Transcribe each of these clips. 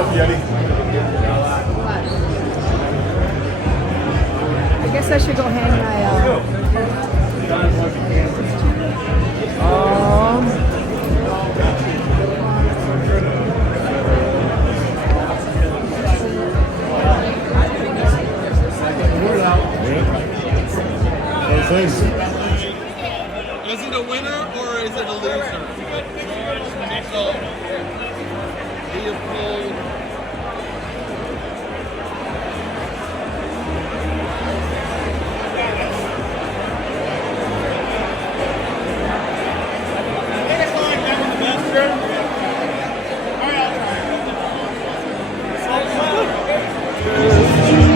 I guess I should go hang my. Is it a winner or is it a loser? So, Leopold.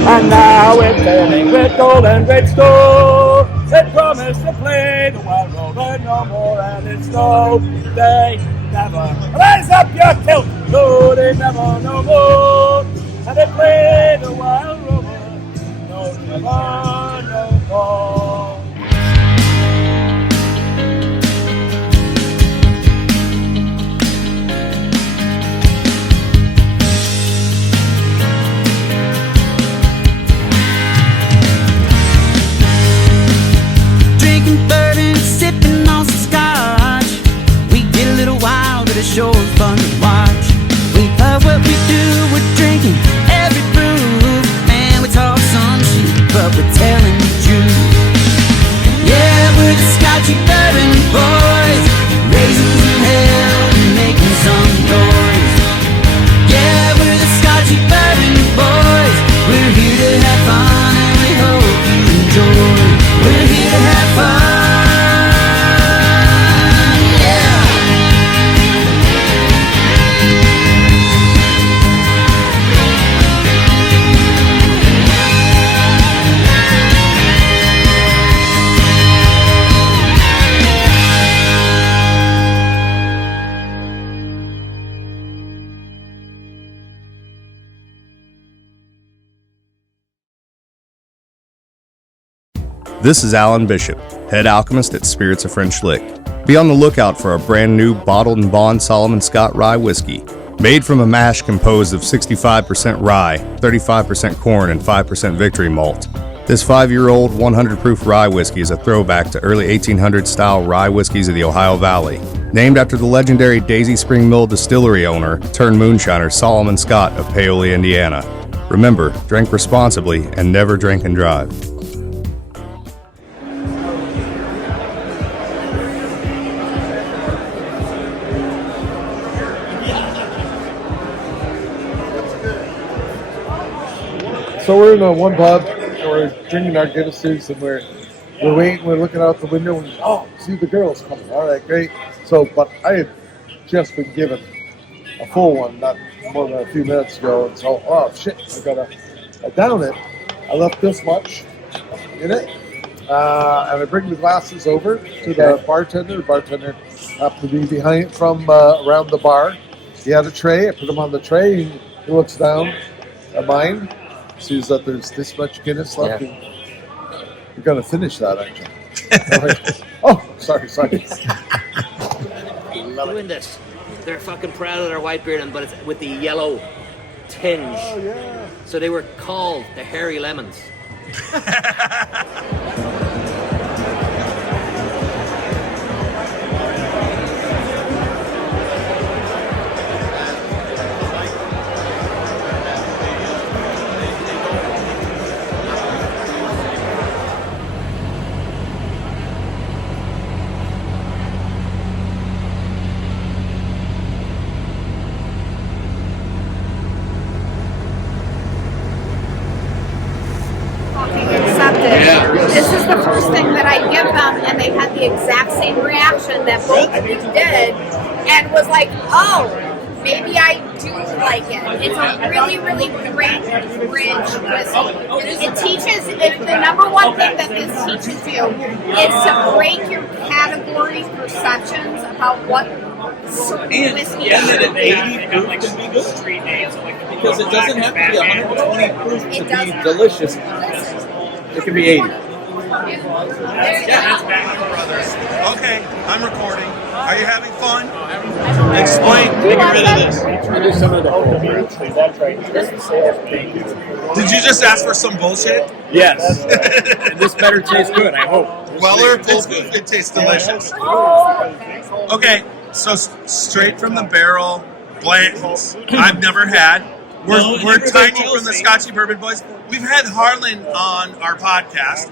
And now it's turning with gold and red stone. They promised to play the wild rover no more, and it's no, they never raise up your kilt. No, they never no more. And they play the wild rover no, never no more. Drinking bourbon, sipping on some scotch. We get a little wild, but it's sure fun to watch. We love what we do, we're drinking every brew. Man, we talk some shit, but we're telling the truth. Yeah, we're the Scotchy Bourbon boys, raising some hell and making some noise. Yeah, we're the Scotchy Bourbon boys. We're here to have fun and we hope you enjoy. We're here to have fun, yeah. This is Alan Bishop, head alchemist at Spirits of French Lick. Be on the lookout for a brand new bottled and bond Solomon Scott rye whiskey. Made from a mash composed of 65% rye, 35% corn, and 5% victory malt. This 5-year-old 100 proof rye whiskey is a throwback to early 1800s style rye whiskeys of the Ohio Valley. Named after the legendary Daisy Spring Mill distillery owner turned moonshiner Solomon Scott of Paoli, Indiana. Remember, drink responsibly and never drink and drive. So we're in one pub, and we're drinking our Guinnesses, and we're waiting, we're looking out the window, and see the girls coming. All right, great. So, but I had just been given a full one, not more than a few minutes ago, and so, oh shit, I gotta down it. I left this much in it, and I bring the glasses over to the bartender. The bartender happened to be behind from around the bar. He had a tray. I put them on the tray. He looks down at mine. Sees that there's this much Guinness left. Yeah. You're going to finish that, aren't you? Oh, sorry. Doing this. They're fucking proud of their white beard, but it's with the yellow tinge. Oh, yeah. So they were called the Hairy Lemons. This is the first thing that I give them, and they had the exact same reaction that both of you did, and was like, oh, maybe I do like it. It's a really, really great, rich whiskey. It teaches, the number one thing that this teaches you is to break your category perceptions about what certain whiskey is. And an 80 proof can be good. Because it doesn't have to be 120 proof to be delicious. It can be 80. Yeah, that's Bang Brothers. Okay, I'm recording. Are you having fun? Explain. You want Get rid of some? this. Introduce some of the whole actually. That's right. Thank you. Did you just ask for some bullshit? Yes. And this better taste good, I hope. Weller, it tastes delicious. Okay, so straight from the barrel, Blanton's. I've never had. We're tiny from the Scotchy Bourbon Boys. We've had Harlan on our podcast,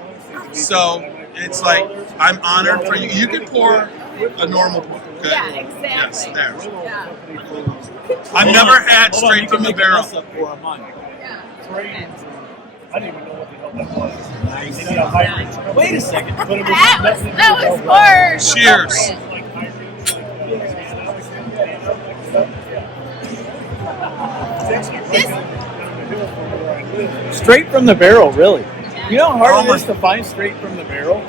so it's like I'm honored for you. You can pour a normal pour. Good. Yeah, exactly. Yes, there. Yeah. I've never had straight from the barrel. For a month. Yeah. I didn't even know what the hell that was. Nice. Wait a second. But it was That was hard. Cheers. straight from the barrel, really. You know how hard it is to find straight from the barrel?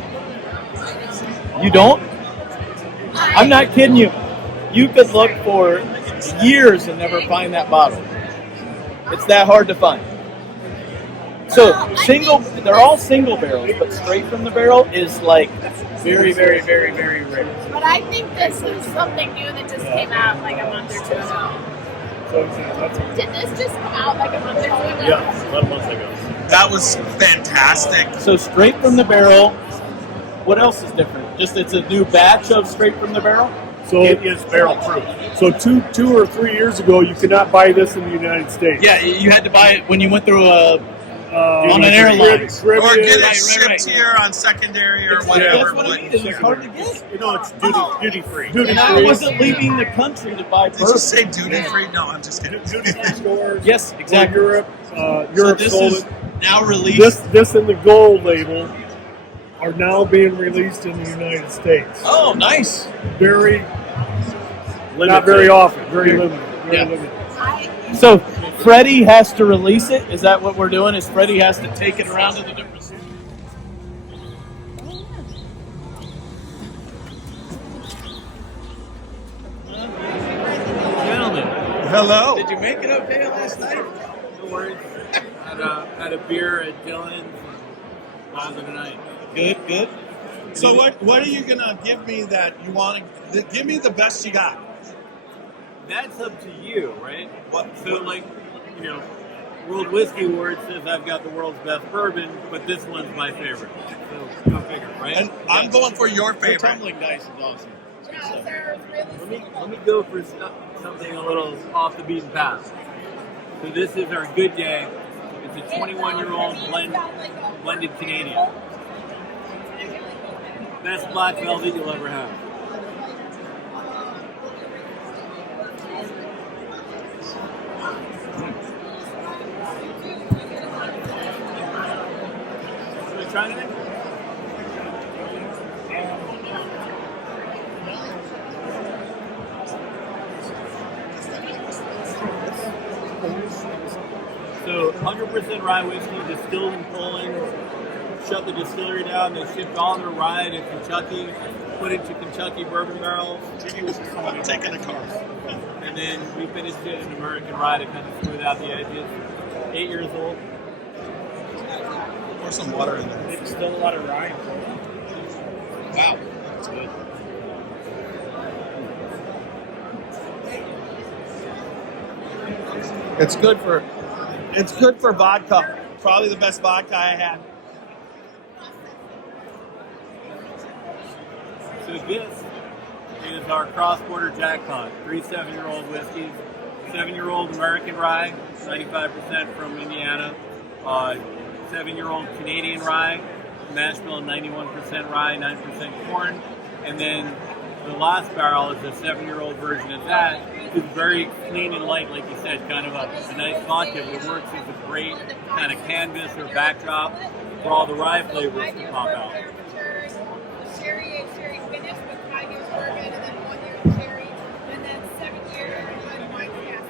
You don't? I'm not kidding you. You could look for years and never find that bottle. It's that hard to find. So they're all single barrels, but straight from the barrel is like very, very, very, very rare. But I think this is something new that just came out like a month or two ago. Did this just come out like a month or two ago? Yeah, about a month ago. That was fantastic. So straight from the barrel. What else is different? Just it's a new batch of straight from the barrel. So it is barrel proof. So two or 3 years ago, you could not buy this in the United States. Yeah, you had to buy it when you went through on an airline. Or get it shipped here on secondary or whatever. That's what I mean. It was hard to get. You know, it's duty free. And I wasn't leaving the country to buy Did bourbon. you say duty free? No, I'm just kidding. Duty free stores. Yes, exactly. Europe, So Europe this sold is it. now released. This and the gold label are now being released in the United States. Oh, nice. Very, Limited. not very often. Very limited. Very Yeah. limited. So Freddie has to release it. Is that what we're doing? Is Freddie has to take it around to the different? Gentlemen, Hello. did you make it okay last night? No worries. Had a beer at Dylan's. Called it a night. Good. So what are you gonna give me that you want to give me the best you got? That's up to you, right? So, like, you know, World Whiskey Award says I've got the world's best bourbon, but this one's my favorite. So go figure, right? And I'm going for your Your favorite. tumbling dice is awesome. Let me go for something a little off the beaten path. So this is our Good Day. It's a 21-year-old blended Canadian. Best black velvet you'll ever have. Should we try anything? So 100% rye whiskey distilled in Poland. Shut the distillery down. They shipped all their rye to Kentucky, put it into Kentucky bourbon barrels. I'm taking a car. And then we finished it in American rye to kind of smooth out the edges. 8 years old. Pour some water in there. It's still a lot of rye. Wow, that's good. It's good for vodka. Probably the best vodka I had. So this is our cross-border jackpot. 3 7-year-old whiskeys. 7-year-old American rye, 95% from Indiana. 7-year-old Canadian rye, mash bill 91% rye, 9% corn. And then the last barrel is a 7-year-old version of that. It's very clean and light, like you said, kind of a nice vodka, but it works as a great kind of canvas or backdrop for all the rye flavors to pop out. Sherry finish with 5 years bourbon, and then 1 year of sherry, and then 7 years red wine cask.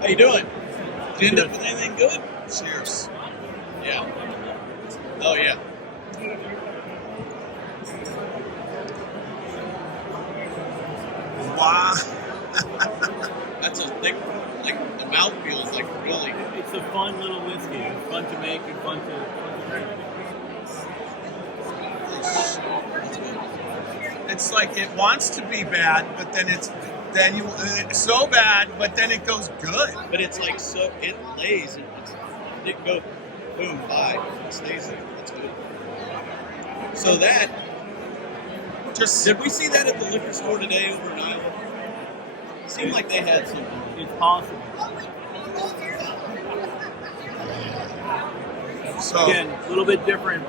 How you doing? Did you end up with anything good? Cheers. Yeah. Oh yeah. Wow. That's a thick, like the mouthfeel is like really. It's a fun little whiskey. It's fun to make and fun to drink. it's like it wants to be bad, but then it's so bad, but then it goes good. But it's like so it lays. It didn't go boom by. It stays there. That's good. So that just did we see that at the liquor store today over in Iowa? It seemed like they had something. It's possible. So Again, a little bit different.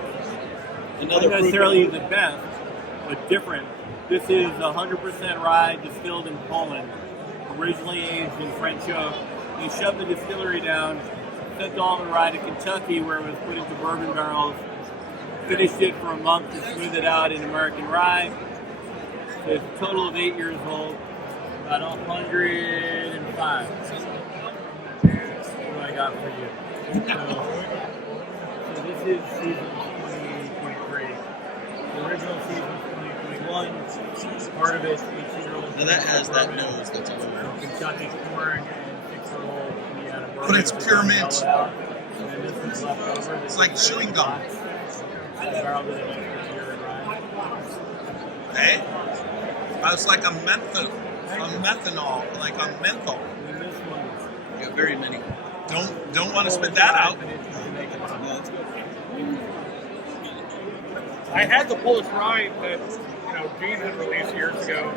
Another Not necessarily the best, but different. This is 100% rye distilled in Poland, originally aged in French oak. They shoved the distillery down, sent all the rye to Kentucky where it was put into bourbon barrels, finished it for a month to smooth it out in American rye. So it's a total of 8 years old, about 105. What do I got for you? So this is season 2023. The original season 2021. Part of it, 18-year-old. Now that has that nose that's all over. Kentucky corn and 6-year-old Indiana bourbon. But it's pure mint. And then this one's left over. It's like chewing gum. Barrel that I made for beer and rye. Hey, I was like a methanol, like a menthol. And this one, You got very many. Don't want to spit that out. No, that's good. I had the Polish rye that Gene had released years ago.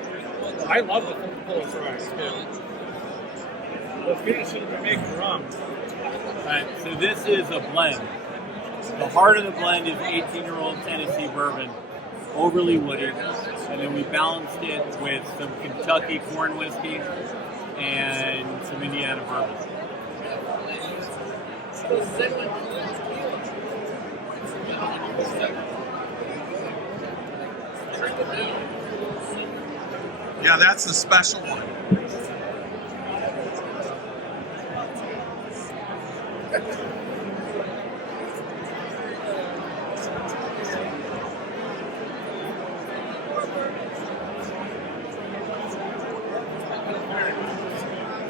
I love the Polish rye still. Let's get it to making rum. Right, so this is a blend. The heart of the blend is 18-year-old Tennessee bourbon, overly woody, and then we balanced it with some Kentucky corn whiskey and some Indiana bourbon. Yeah, that's the special one.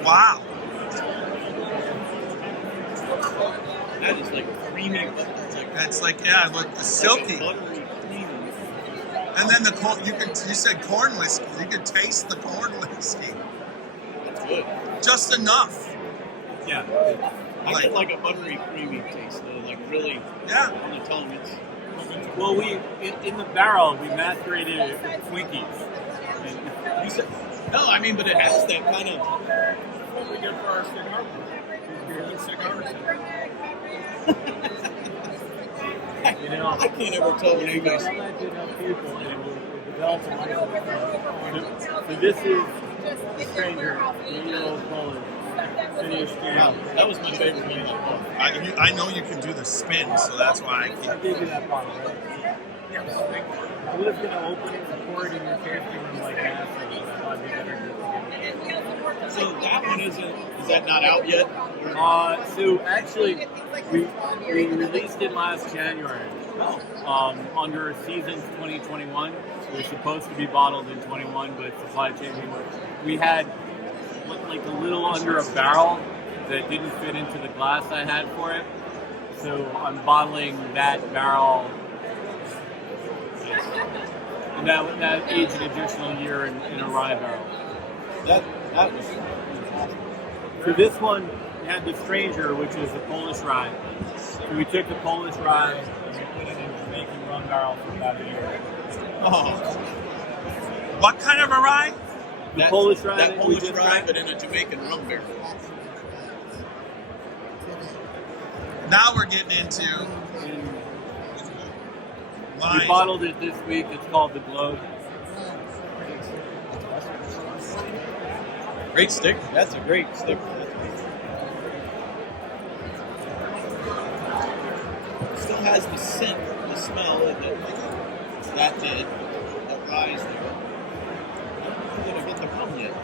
Wow. That is like creamy. It's like, yeah, like silky. Buttery, creamy. And then the corn, you said corn whiskey. You could taste the corn whiskey. That's good. Just enough. Yeah. I get like a buttery, creamy taste though. Like really Yeah. on the tongue. It's Well, in the barrel, we macerated it with Twinkies. And you said no. I mean, but it has that kind of. What we get for our cigar? Cigars. I can't ever tell when you guys. So this is the Stranger, 8-year-old Polish, finished That was my favorite one. I know you can do the spin, so that's why I I can't. gave you that bottle, right? I was going to open it and pour it in your tasting room like that, but I thought it'd be better just to give it. So that one is that not out yet? So actually, we released it last January. Under Seasons 2021. It was supposed to be bottled in 21, but supply chain we had like a little under a barrel that didn't fit into the glass I had for it. So I'm bottling that barrel. And that aged an additional year in a rye barrel. That was. For this one, we had the Stranger, which is a Polish rye. So we took the Polish rye and we put it in a Jamaican rum barrel for about a year. Oh, What kind of a rye? The Polish rye. That that we Polish just rye, drank? but in a Jamaican rum barrel. Now we're getting into And we wine. bottled it this week. It's called the Globe. Great stick. That's a great stick. Still has the scent, the smell of it. That rise there. I'm gonna get the rum yet.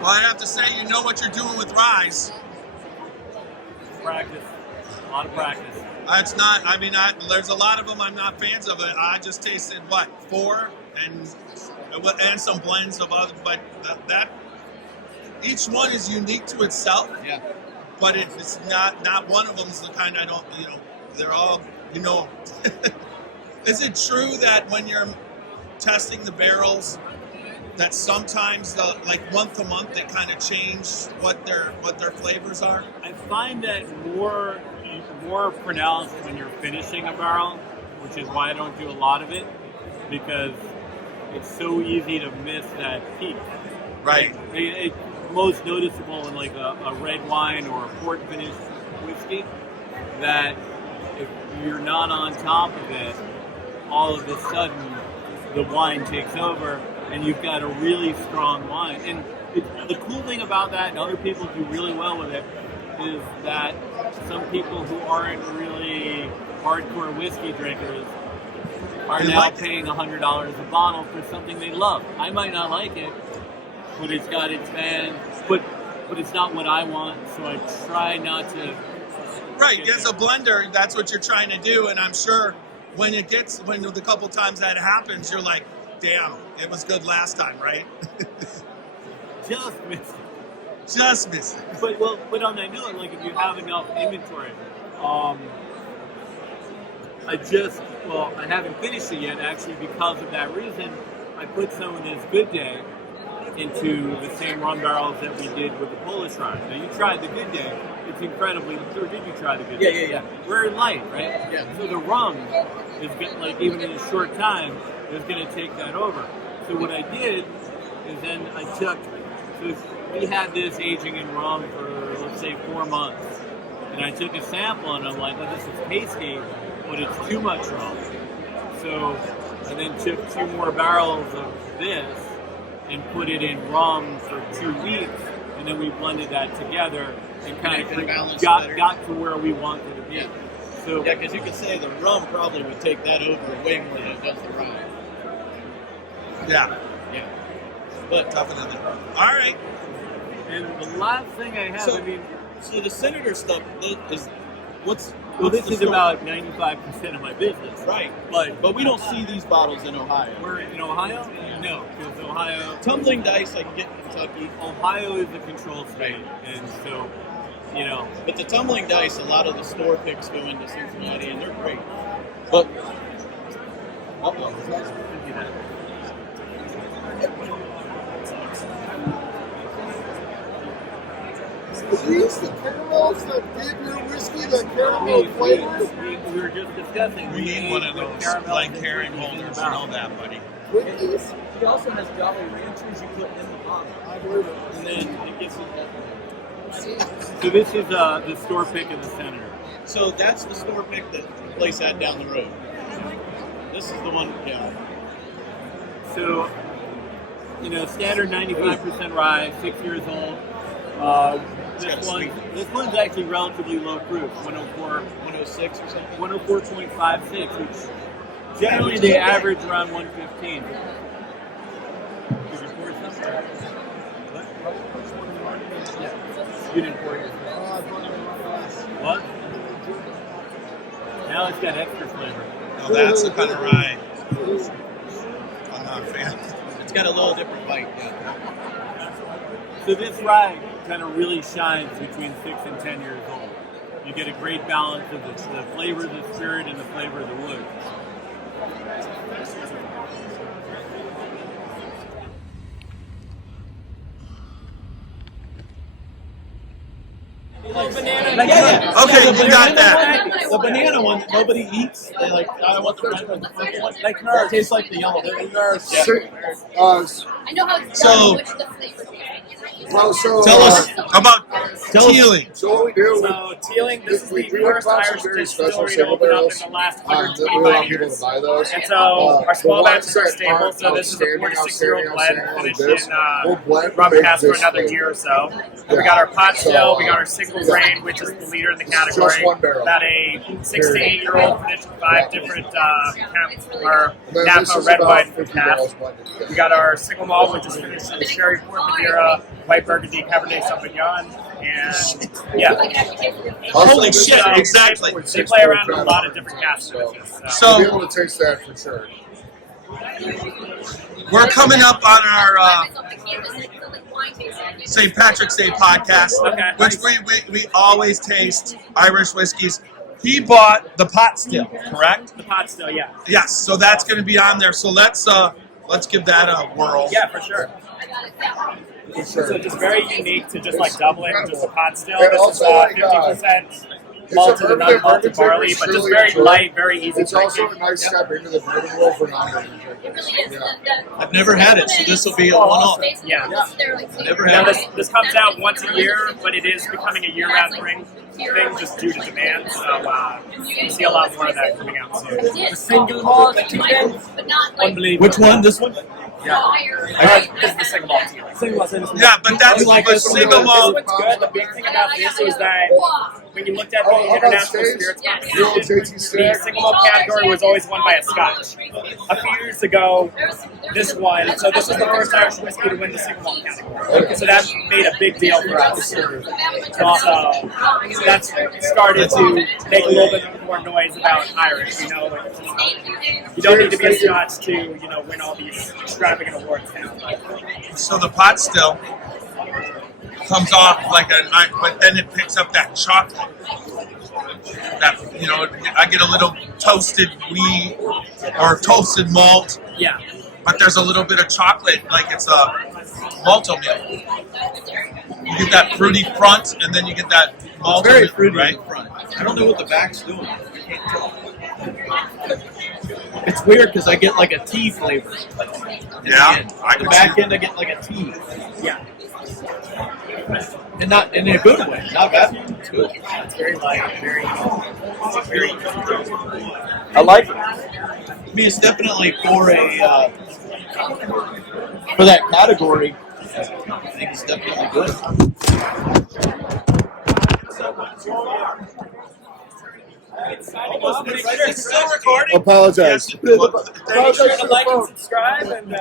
Well, I'd have to say, you know what you're doing with ryes. Practice. A lot of practice. It's not. I mean, there's a lot of them I'm not fans of. It. I just tasted 4 and some blends of other. But each one is unique to itself. Yeah. But it's not one of them is the kind I don't, they're all, Is it true that when you're testing the barrels, that sometimes month to month they kind of change what their flavors are? I find that more pronounced when you're finishing a barrel, which is why I don't do a lot of it, because it's so easy to miss that peak. Right. It's most noticeable in like a red wine or a port finished whiskey, that if you're not on top of it, all of a sudden the wine takes over and you've got a really strong wine. And the cool thing about that, and other people do really well with it, is that some people who aren't really hardcore whiskey drinkers are now paying $100 a bottle for something they love. I might not like it, but it's got its fans. But it's not what I want, so I try not to. Right, as a blender, that's what you're trying to do, and I'm sure when the couple times that happens, you're like, damn, it was good last time, right? Just missed it. Just missed it. But on that note, like if you have enough inventory, I haven't finished it yet, actually, because of that reason. I put some of this Good Day into the same rum barrels that we did with the Polish rye. Now, you tried the Good Day. It's incredibly, or did you try the Good Day? Yeah. Very light, right? Yeah. So the rum is getting, like, even in a short time, is going to take that over. So what I did is then we had this aging in rum for, let's say, 4 months. And I took a sample and I'm like, well, this is tasty, but it's too much rum. So I then took 2 more barrels of this and put it in rum for 2 weeks, and then we blended that together and kind of got to where we wanted to be. Yeah. So yeah, because you could say the rum probably would take that over way more than it does the rye. Yeah. Yeah. But definitely. All right. And the last thing I have, so the Senator stuff is this is about 95% of my business. Right. But we don't see these bottles in Ohio. We're in Ohio? No, because Ohio... Tumbling Dice I can get in Kentucky. Ohio is the control state, and so, But the Tumbling Dice, a lot of the store picks go into Cincinnati, and they're great. But... Are these the caramels that give your whiskey the caramel flavor? We were just discussing. We need one of those blank herring holders. You know that, buddy. Quickies? He also has Jolly Ranchers you put in the bottle. I believe it. And then it gets... So this is the store pick of the Senator. So that's the store pick that the place had down the road. This is the one, yeah. So, standard 95% rye, 6 years old. This one's actually relatively low proof, 104, 106 or something? 104.56, which generally they average around 115. Did you pour some? What? You didn't pour yours. What? Now it's got extra flavor. No, that's the kind of rye I'm not a fan. It's got a little different bite, yeah. So this rye kind of really shines between 6 and 10 years old. You get a great balance of the flavor of the spirit and the flavor of the wood. Yeah. Okay, we got that. The banana one that nobody eats, they like, I want the red one, the purple one. Like it tastes like the yellow. I know how it's done, which the flavor. Tell us about Teeling. So what we do, So Teeling, this is the first Irish very special distillery to single open up barrels. in the last we want 125 people years. to buy those. And so our small the batches are ones that stable. aren't So this is a 4 to 6 year old blend outstanding finished like in we'll blend rum make cask for this another flavor. year or so. Yeah. We got our pot So, still. We got our single grain, which is the leader in the category. Just one barrel. About a 6 to 8 year old finished with 5 different our And then this Napa is red about wine 50 cask. barrels blended together. We got our single malt, which is finished in sherry, port Madeira, white Burgundy, Cabernet Sauvignon, and yeah. Holy Also, shit, So, exactly. They play around with a lot of different casks. So, So- you'll be able to taste that for sure. we're coming up on our St. Patrick's Day podcast, which we always taste Irish whiskeys. He bought the pot still, correct? The pot still, yeah. Yes, so that's going to be on there. So let's give that a whirl. Yeah, for sure. So just very unique to just like doubling just a pot still. This is 50% malted and unmalted barley, but just very light, very easy It's drinking. also a nice step into the bourbon world for non-bourbon drinkers. I've never had it, so this will be a one-off. Yeah. Never Now had it. this comes out once a year, but it is becoming a year-round thing just due to demand. So you see a lot more of that coming out soon. The single malt again. Unbelievable. Which one? This one? This is the single malt tea. Single malt, single malt. Yeah, but that's like a single malt. This one's good. The big thing about this was that when you looked at the international spirits competition, the single malt category was always won by a Scotch. A few years ago, this won. So this was the first Irish whiskey to win the single malt category. So that made a big deal for us. So that's started to make a little bit more noise about Irish. You know, you don't need to be a Scotch to win all these extravagant awards now. So the pot still comes off like but then it picks up that chocolate. That I get a little toasted wheat or toasted malt. Yeah. But there's a little bit of chocolate, like it's a malto milk. You get that fruity front, and then you get that malto Very milk, fruity right? in front. I don't know what the back's doing. I can't tell. It's weird because I get like a tea flavor. Yeah, I The can back see. end I get like a tea. Yeah. And not in a good way. Not bad. It's good. It's very light, very I like it. I mean, it's definitely for that category. I think it's definitely good. It's still recording. Apologize. Make sure to like and subscribe, and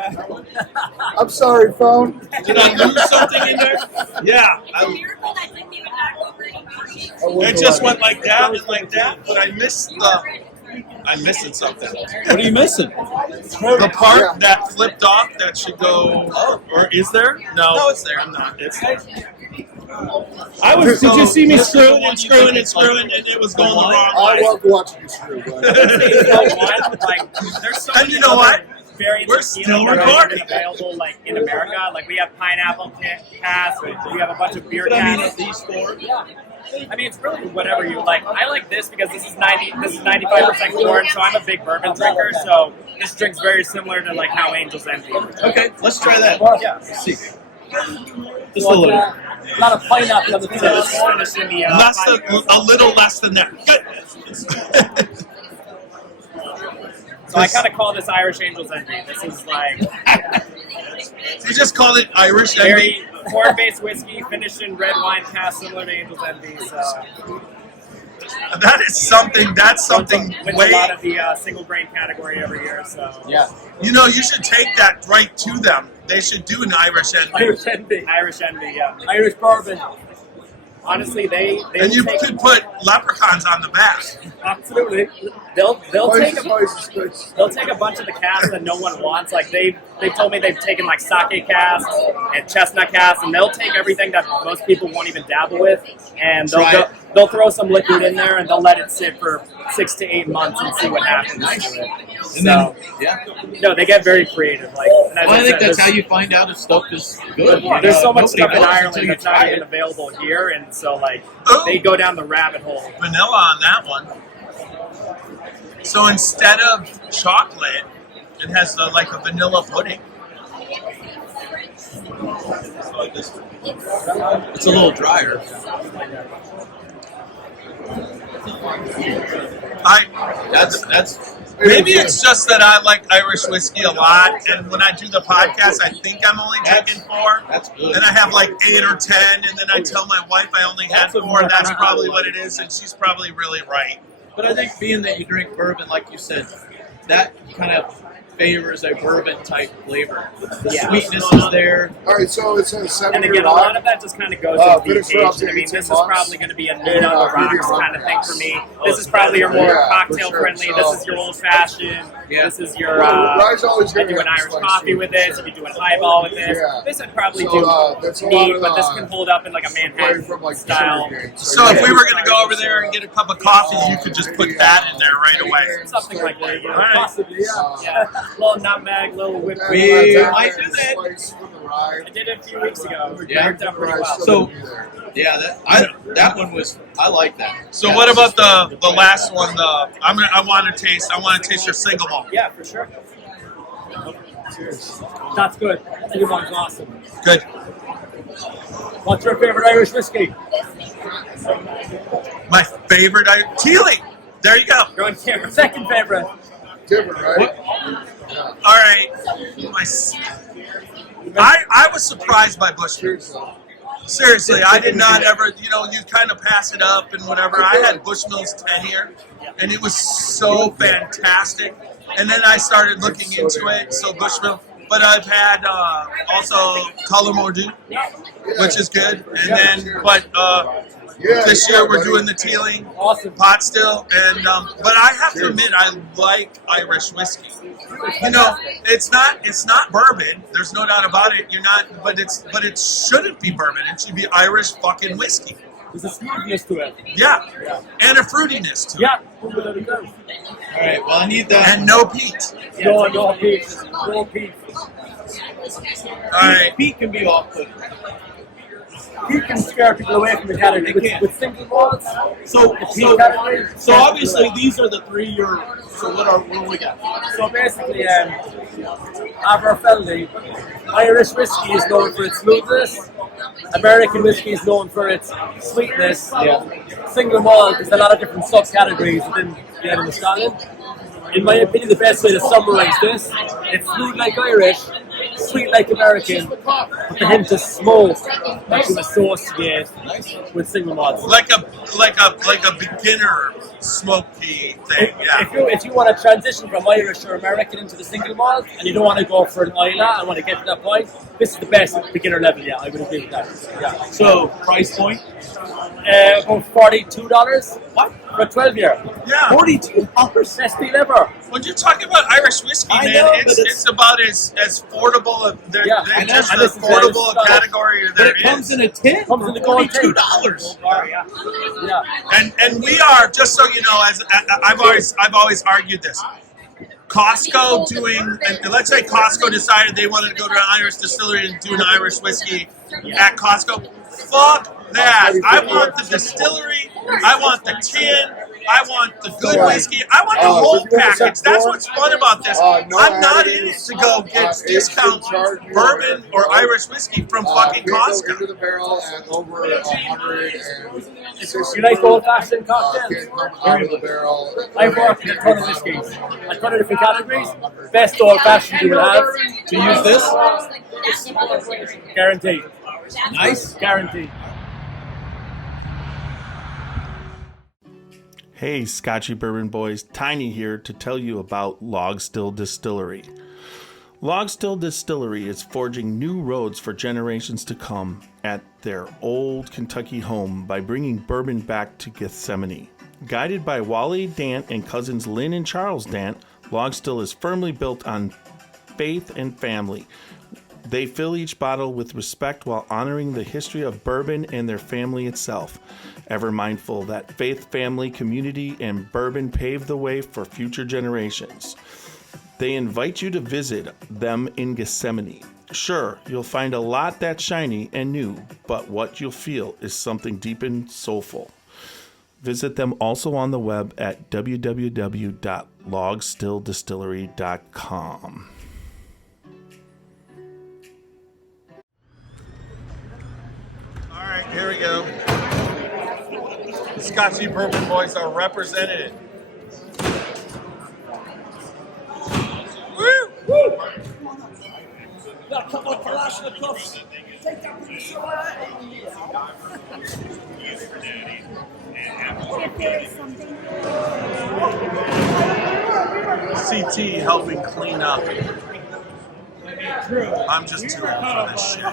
I'm sorry, phone. Did I lose something in there? Yeah. It just went like that and like that, but I'm missing something. What are you missing? The part that flipped off that should go. Or is there? No, it's there. I'm not. It's there. Did you see me screwing and screwing and screwing, and it was going the wrong I way? love watching you screw. there's so And many you know what? variants We're of still tequila that aren't recording. available like in America. Like we have pineapple cask, we have a bunch of beer But I mean, casks. at these four. I mean, it's really whatever you like. I like this because this is 95% corn, so I'm a big bourbon drinker. So this drink's very similar to like how Angel's Envy. Okay, let's try that. Yeah. Let's see. Just a little. A lot of pineapple on the So this is finished in the A little less than that. Good. So I kind of call this Irish Angel's Envy. This is like You just call it Irish very Envy. corn-based whiskey finished in red wine cask, similar to Angel's Envy. So That's something wins way. a lot of the single grain category every year. So Yeah. You should take that right to them. They should do an Irish Envy. Irish envy. Irish Envy, yeah. Irish bourbon. Honestly, they And you take, could put leprechauns on the back. Absolutely. they'll take Twice as good. they'll take a bunch of the casks that no one wants. Like they told me they've taken like sake casks and chestnut casks, and they'll take everything that most people won't even dabble with, and they'll throw some liquid in there and they'll let it sit for 6 to 8 months and see what happens. And then, yeah. No, they get very creative. Like, and as Well, I think said, that's how there's- you find out if stuff is good. There's so much Nobody stuff in knows Ireland until you that's try not it. even available here, and so like Oh. they go down the rabbit hole. Vanilla on that one. So instead of chocolate, it has like a vanilla pudding. It's a little drier. That's Maybe it's just that I like Irish whiskey a lot, and when I do the podcast, I think I'm only drinking 4. That's good. And I have like 8 or 10, and then I tell my wife I only had 4. That's probably what it is, and she's probably really right. But I think being that you drink bourbon, like you said, that kind of favors a bourbon type flavor. The Yeah. sweetness is there. All right, so it's a And 7-year again, a lot of that just kind of goes with the finish it up occasion. to I mean, 18 this is months. probably going to be a meat on the rocks kind of thing for me. This is probably your more Yeah, cocktail for sure. friendly. So- This is your old fashioned. Yeah. This is your. Rye's always You gonna do an have Irish spice coffee to it, with for this. sure. You could do an highball with this. Yeah. This would probably So, that's a lot neat, of, but this can hold up in like a Manhattan from like style. So if we were going to go over there and get a cup of coffee, you could just put that in there right away. Something like that. Yeah. All right. Possibly, yeah. Little nutmeg, little whipped We cream. might do that. I did it a few weeks ago. It Yeah. worked out pretty well. So, yeah, that one was. I like that. So Yeah, what it's about just- the last one? I want to taste your single malt. Yeah, for sure. That's good. That one's awesome. Good. What's your favorite Irish whiskey? My favorite Tealy. There you go. Going camera. Second favorite. Different, right? All right. I was surprised by Bushmills. Seriously, I did not ever, you kind of pass it up and whatever. I had Bushmills 10 here, and it was so fantastic. And then I started looking into it, so Bushmill. But I've had also Tullamore, which is good. And then, this year we're doing the Teeling pot still. And but I have to admit, I like Irish whiskey. It's not bourbon. There's no doubt about it. But it shouldn't be bourbon. It should be Irish fucking whiskey. There's a smoothness to it. Yeah, and a fruitiness to it. Yeah. All right. Well, I need that. And no peat. No peat. No peat. All right. Peat can be off-putting. Peat can scare people away from the category. With single malts. So obviously these are the 3 year. So what do we got? So basically, Aberfeldy, Irish whiskey is known for its smoothness. American whiskey is known for its sweetness. Yeah. Single malt, there's a lot of different subcategories within the island of Scotland. In my opinion, the best way to summarize this, it's smooth like Irish, sweet like American, with the hint of smoke that you associate with single malts. Like a beginner smoky thing. Yeah. If you want to transition from Irish or American into the single malt, and you don't want to go for an Isla and want to get to that point, this is the best beginner level. Yeah, I would agree with that. Yeah. So price point? About $42. What? For a 12-year. Yeah. $42. Best deal ever. When you're talking about Irish whiskey, I man, know, it's but it's about as affordable. They're just and as this is affordable very a category But there it comes is. in a tin. Comes in the gold tin. $42. Yeah. And we are, just so you know, as I've always argued this. Costco doing, and let's say Costco decided they wanted to go to an Irish distillery and do an Irish whiskey at Costco. Fuck that. I want the distillery. I want the tin. I want the good whiskey. I want the whole package. That's what's fun about this. I'm not in it to go get discount bourbon or Irish whiskey from fucking Costco. Into the barrel and over 160. You like old-fashioned cocktails? Out of the barrel. I've worked in a ton of whiskeys. A ton of different categories. Best old-fashioned you will have. To use this? Guaranteed. Nice. Guaranteed. Hey, Scotchy Bourbon Boys, Tiny here to tell you about Log Still Distillery. Log Still Distillery is forging new roads for generations to come at their old Kentucky home by bringing bourbon back to Gethsemane. Guided by Wally Dant and cousins Lynn and Charles Dant, Log Still is firmly built on faith and family. They fill each bottle with respect while honoring the history of bourbon and their family itself, ever mindful that faith, family, community, and bourbon paved the way for future generations. They invite you to visit them in Gethsemane. Sure, you'll find a lot that's shiny and new, but what you'll feel is something deep and soulful. Visit them also on the web at www.logstilldistillery.com. All right, here we go. The Scotchy Bourbon Boys are represented. Woo! Woo! Got a couple of Kalashnikovs. Take that picture CT helping clean up. I'm just too old for this shit.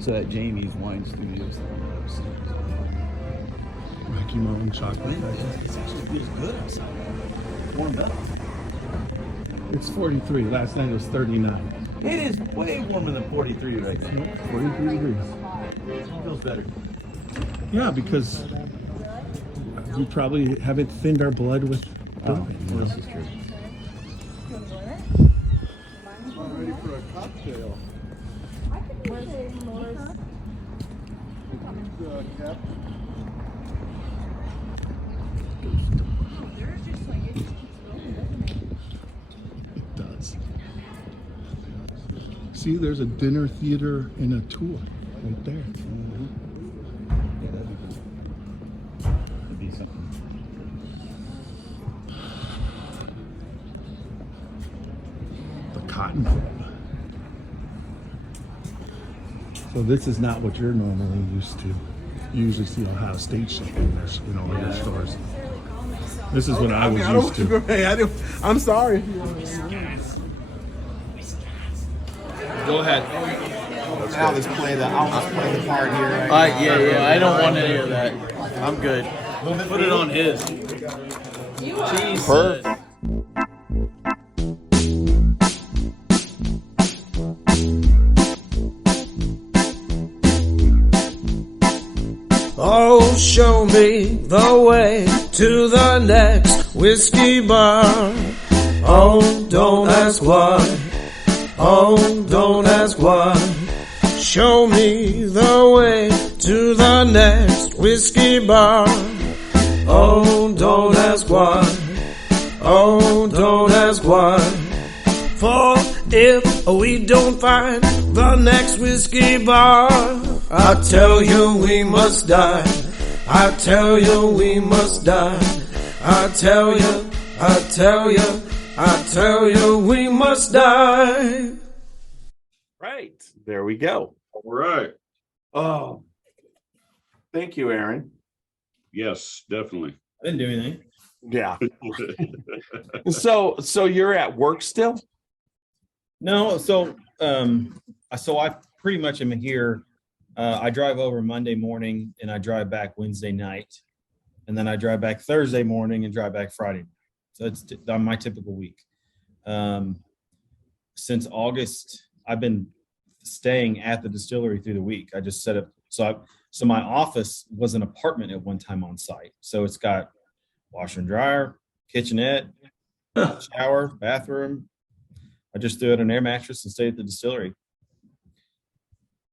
So at Jamie's Wine Studios. Rocky Mountain chocolate. It's actually feels good outside. Warmed up. It's 43. Last night it was 39. It is way warmer than 43 right now. 43 degrees. Feels better. Yeah, because we probably haven't thinned our blood with. This is true. Ready for a cocktail. Cap. It does. See, there's a dinner, theater, and a tour right there. Yeah, that'd be cool. That'd be something. The Cotton Club. So this is not what you're normally used to. You usually see Ohio State shipping in all your stores. This is what I was used to. I'm sorry. Go ahead. I'll just play the part here. Yeah. I don't want any of that. I'm good. Put it on his. Perfect. Oh, show me the way to the next whiskey bar. Oh, don't ask why. Oh, don't ask why. Show me the way to the next whiskey bar. Oh, don't ask why. Oh, don't ask why. For if we don't find the next whiskey bar, I tell you we must die. I tell you we must die. I tell you we must die. Right. There we go. All right. Oh. Thank you, Aaron. Yes, definitely. I didn't do anything. Yeah. So you're at work still? No, so I pretty much am here. I drive over Monday morning and I drive back Wednesday night, and then I drive back Thursday morning and drive back Friday. So it's my typical week. Since August, I've been staying at the distillery through the week. I just set up so my office was an apartment at one time on site. So it's got washer and dryer, kitchenette, shower, bathroom. I just threw out an air mattress and stayed at the distillery.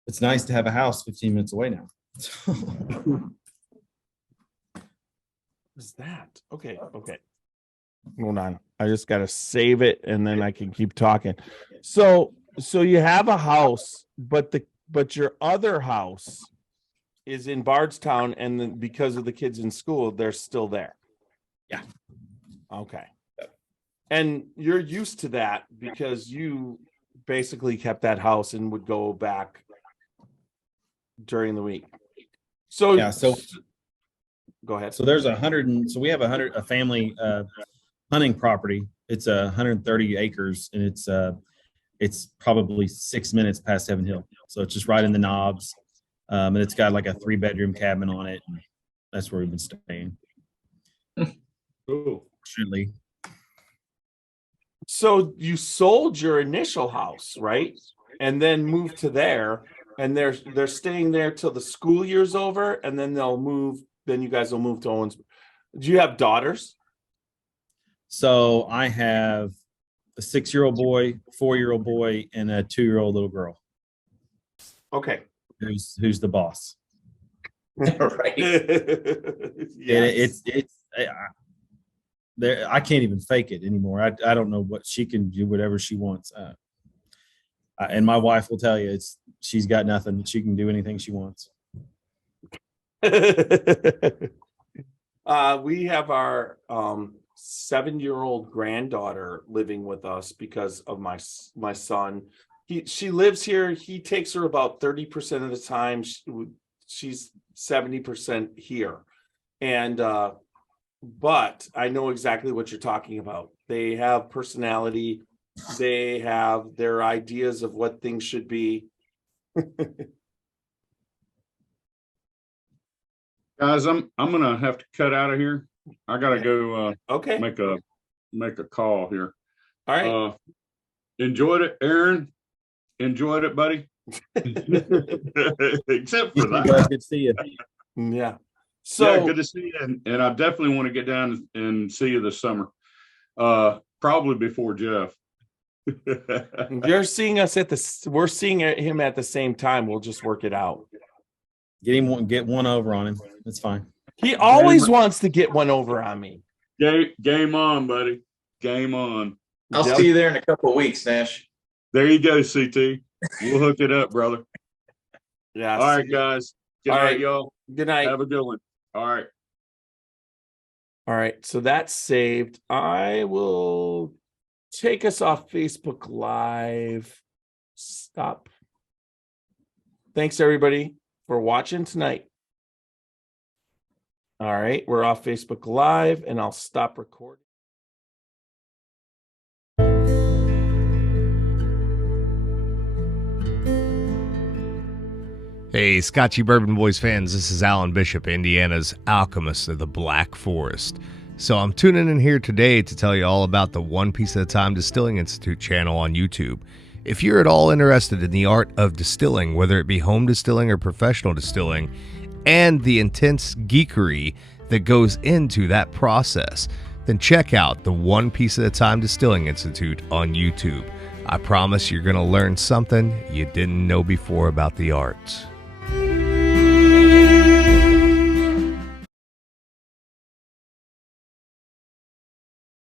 It's nice to have a house 15 minutes away now. What's that? Okay. Hold on. I just got to save it and then I can keep talking. So you have a house, but your other house is in Bardstown, and then because of the kids in school, they're still there. Yeah. Okay. And you're used to that because you basically kept that house and would go back during the week. So yeah, so go ahead. So there's so we have a family hunting property. It's 130 acres, and it's probably 6 minutes past Heaven Hill. So it's just right in the knobs. And it's got like a 3-bedroom cabin on it. And that's where we've been staying. Ooh. Fortunately. So you sold your initial house, right? And then moved to there, and they're staying there till the school year's over, and then they'll move. Then you guys will move to Owensboro. Do you have daughters? So I have a 6-year-old boy, 4-year-old boy, and a 2-year-old little girl. Okay. Who's the boss? Right. Yes. I can't even fake it anymore. I don't know what she can do, whatever she wants. And my wife will tell you, she's got nothing. She can do anything she wants. We have our 7-year-old granddaughter living with us because of my son. She lives here. He takes her about 30% of the time. She's 70% here. And but I know exactly what you're talking about. They have personality. They have their ideas of what things should be. Guys, I'm gonna have to cut out of here. I gotta go. Okay. Make a call here. All right. Enjoyed it, Aaron. Enjoyed it, buddy. Except for that. Guys, good to see you. Yeah. So yeah, good to see you, and I definitely want to get down and see you this summer. Probably before Jeff. You're seeing us we're seeing him at the same time. We'll just work it out. Get one over on him. That's fine. He always wants to get one over on me. Game on, buddy. Game on. I'll see you there in a couple of weeks, Nash. There you go, CT. We'll hook it up, brother. Yeah. All right, guys. Good night, y'all. Good night. Have a good one. All right. All right. So that's saved. I will take us off Facebook Live. Stop. Thanks, everybody, for watching tonight. All right. We're off Facebook Live, and I'll stop recording. Hey, Scotchy Bourbon Boys fans, this is Alan Bishop, Indiana's alchemist of the Black Forest. So I'm tuning in here today to tell you all about the One Piece at a Time Distilling Institute channel on YouTube. If you're at all interested in the art of distilling, whether it be home distilling or professional distilling, and the intense geekery that goes into that process, then check out the One Piece at a Time Distilling Institute on YouTube. I promise you're going to learn something you didn't know before about the art.